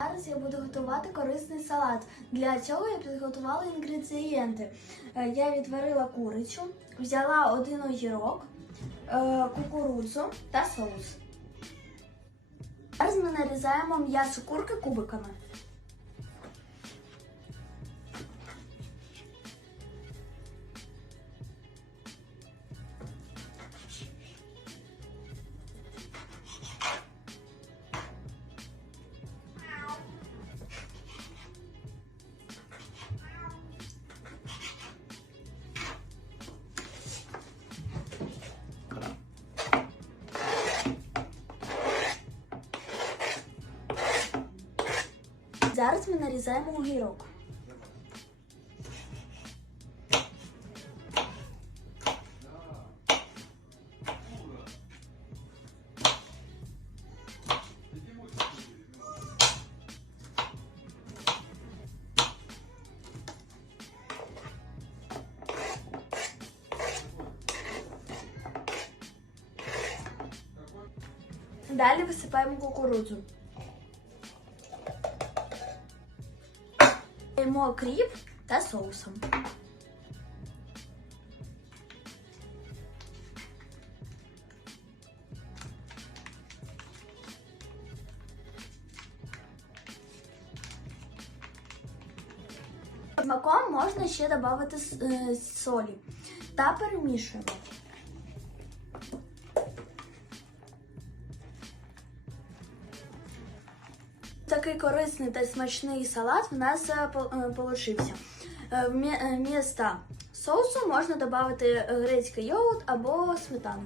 Зараз я буду готувати корисний салат. Для цього я підготувала інгредієнти. Е, Я відварила курицю, взяла один огірок, е, кукурудзу та соус. Зараз ми нарізаємо м'ясо курки кубиками. Зараз ми нарізаємо огірок. Далі висипаємо кукурудзу. Даємо кріп та соусом. Смаком можна ще додати е, солі та перемішуємо. Такий корисний та смачний салат в нас по- е, получився. Е, вмі- е, Вмісто соусу можна додати грецький йогурт або сметану.